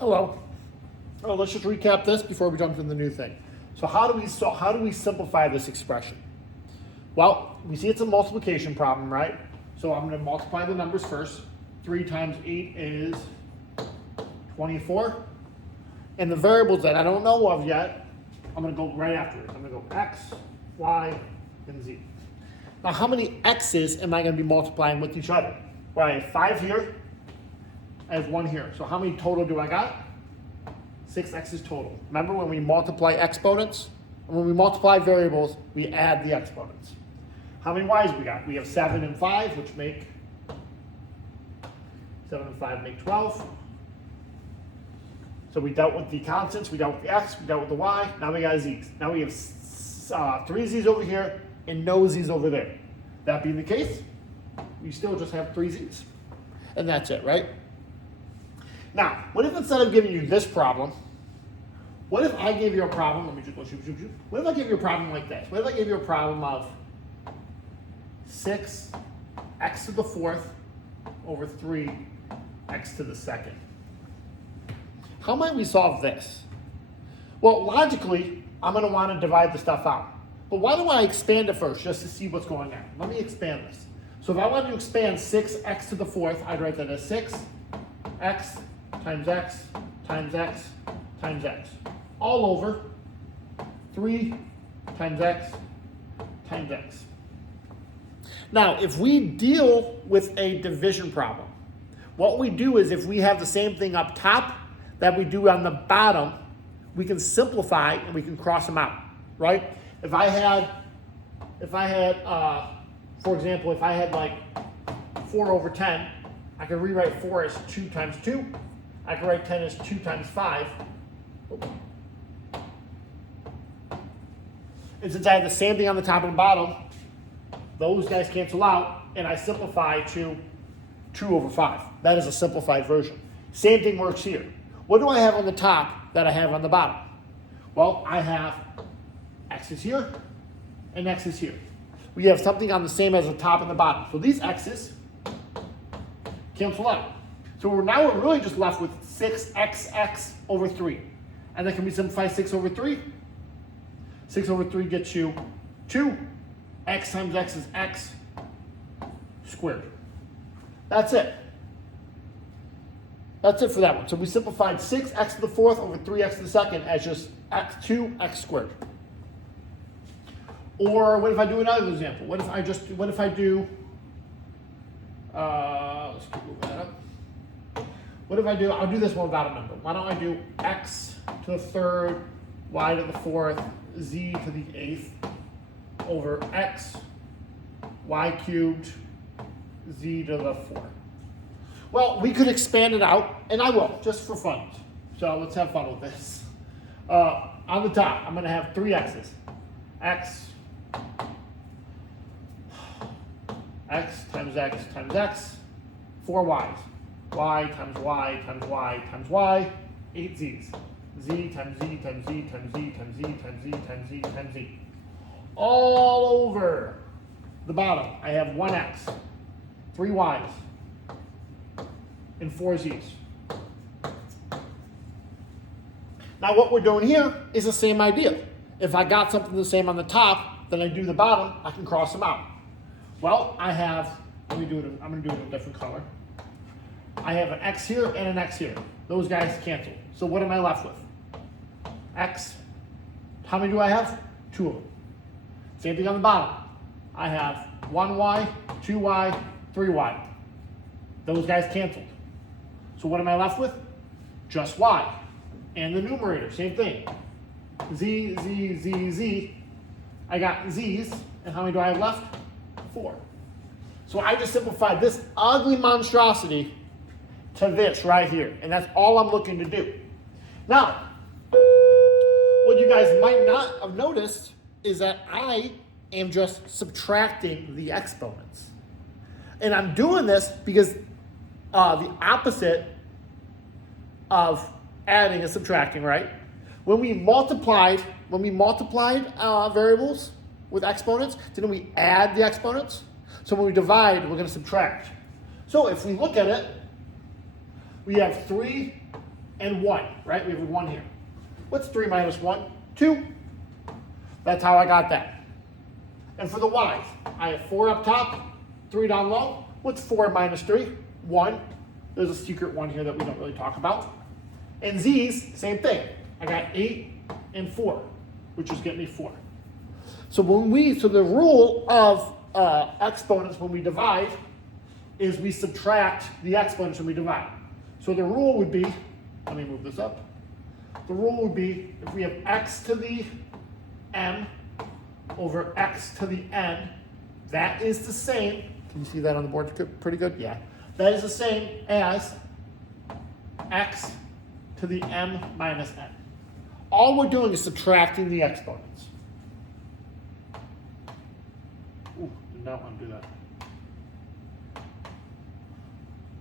Hello. Oh, let's just recap this before we jump into the new thing. So how do we simplify this expression? Well, we see it's a multiplication problem, right? So I'm going to multiply the numbers first. 3 times 8 is 24. And the variables that I don't know of yet, I'm going to go right after it. I'm going to go x, y, and z. Now, how many x's am I going to be multiplying with each other? Well, I have 5 here. I have 1 here. So how many total do I got? 6 x's total. Remember when we multiply exponents? And when we multiply variables, we add the exponents. How many y's we got? We have 7 and 5, which make 7 and 5 make 12. So we dealt with the constants, we dealt with the x, we dealt with the y. Now we got z's. Now we have 3 z's over here and no z's over there. That being the case, we still just have 3 z's. And that's it, right? Now, what if instead of giving you this problem, what if I gave you a problem, let me just go shoot. What if I gave you a problem like this? What if I gave you a problem of 6 x to the 4th over 3 x to the 2nd? How might we solve this? Well, logically, I'm going to want to divide the stuff out. But why don't I expand it first just to see what's going on? Let me expand this. So if I wanted to expand 6x to the 4th, I'd write that as 6x times x times x times x, all over 3 times x times x. Now, if we deal with a division problem, what we do is if we have the same thing up top that we do on the bottom, we can simplify and we can cross them out, right? If I had, for example, if I had like 4 over 10, I could rewrite 4 as 2 times 2. I could write 10 as 2 times 5. And since I have the same thing on the top and bottom, those guys cancel out, and I simplify to 2 over 5. That is a simplified version. Same thing works here. What do I have on the top that I have on the bottom? Well, I have x's here and x's here. We have something on the same as the top and the bottom. So these x's cancel out. So now we're really just left with 6xx over 3. And then can we simplify 6 over 3? 6 over 3 gets you 2. X times x is x squared. That's it. That's it for that one. So we simplified 6x to the 4th over 3x to the 2nd as just 2x squared. Or what if I do another example? What if I do, let's keep moving that up. What if I do, I'll do this one without a number. Why don't I do x to the 3rd, y to the 4th, z to the 8th over x, y cubed, z to the 4th. Well, we could expand it out, and I will, just for fun. So let's have fun with this. On the top, I'm going to have 3 x's. X times x times x, 4 y's. Y times y times y times y, 8 z's. Z times z times z times z times z times z times z times z. All over the bottom, I have 1x, 3 y's, and 4 z's. Now what we're doing here is the same idea. If I got something the same on the top, then I do the bottom, I can cross them out. Well, I have, I'm going to do it in a different color. I have an x here and an x here. Those guys cancel. So what am I left with? X. How many do I have? 2 of them. Same thing on the bottom. I have 1y, 2y, 3y. Those guys canceled. So what am I left with? Just y. And the numerator, same thing. Z, z, z, z. I got z's. And how many do I have left? 4. So I just simplified this ugly monstrosity to this right here. And that's all I'm looking to do. Now, what you guys might not have noticed is that I am just subtracting the exponents. And I'm doing this because the opposite of adding is subtracting, right? When we multiplied variables with exponents, didn't we add the exponents? So when we divide, we're going to subtract. So if we look at it, we have 3 and 1, right? We have a 1 here. What's 3 minus 1? 2. That's how I got that. And for the y's, I have 4 up top, 3 down low. What's 4 minus 3? 1. There's a secret 1 here that we don't really talk about. And z's, same thing. I got 8 and 4, which is getting me 4. So the rule of exponents when we divide is we subtract the exponents when we divide. So the rule would be, let me move this up. The rule would be if we have x to the m over x to the n, that is the same. Can you see that on the board pretty good? Yeah. That is the same as x to the m minus n. All we're doing is subtracting the exponents. Ooh, did not want to do that.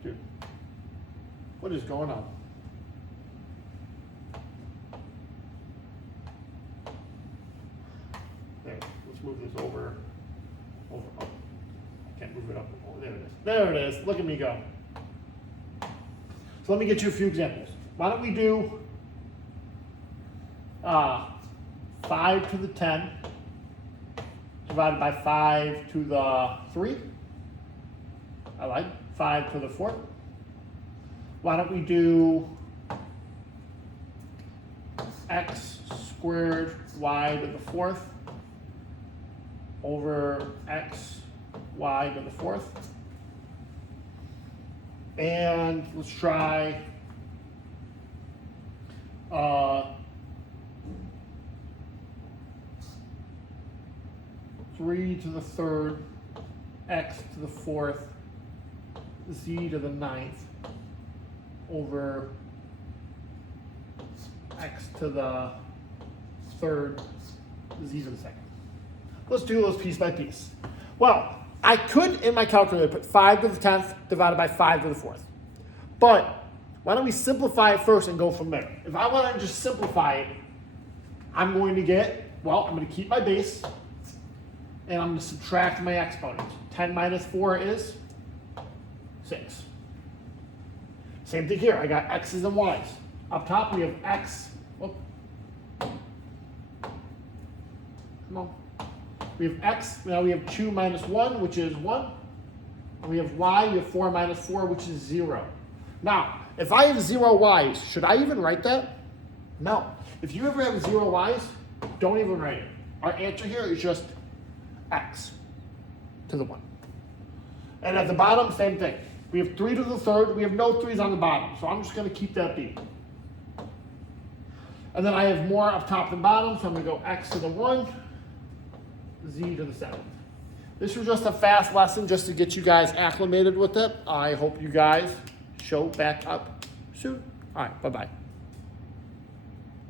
Dude, what is going on? There, let's move this over. Oh, I can't move it up. Oh, there it is. There it is. Look at me go. So let me get you a few examples. Why don't we do 5 to the 10 divided by 5 to the 3. I like 5 to the 4. Why don't we do x squared y to the 4th over x y to the 4th. And let's try 3 to the 3rd, x to the 4th, z to the 9th over x to the 3rd, z to the 2nd. Let's do those piece by piece. Well, I could, in my calculator, put 5 to the 10th divided by 5 to the 4th. But why don't we simplify it first and go from there? If I want to just simplify it, I'm going to get, well, I'm going to keep my base, and I'm going to subtract my exponent. 10 minus 4 is 6. Same thing here. I got x's and y's. Up top, we have x. Whoop. Come on. We have x. Now we have 2 minus 1, which is 1. And we have y. We have 4 minus 4, which is 0. Now, if I have 0 y's, should I even write that? No. If you ever have 0 y's, don't even write it. Our answer here is just x to the 1. And at the bottom, same thing. We have 3 to the 3rd. We have no 3's on the bottom, so I'm just going to keep that B. And then I have more up top than bottom, so I'm going to go x to the 1, z to the 7th. This was just a fast lesson just to get you guys acclimated with it. I hope you guys show back up soon. All right, bye-bye.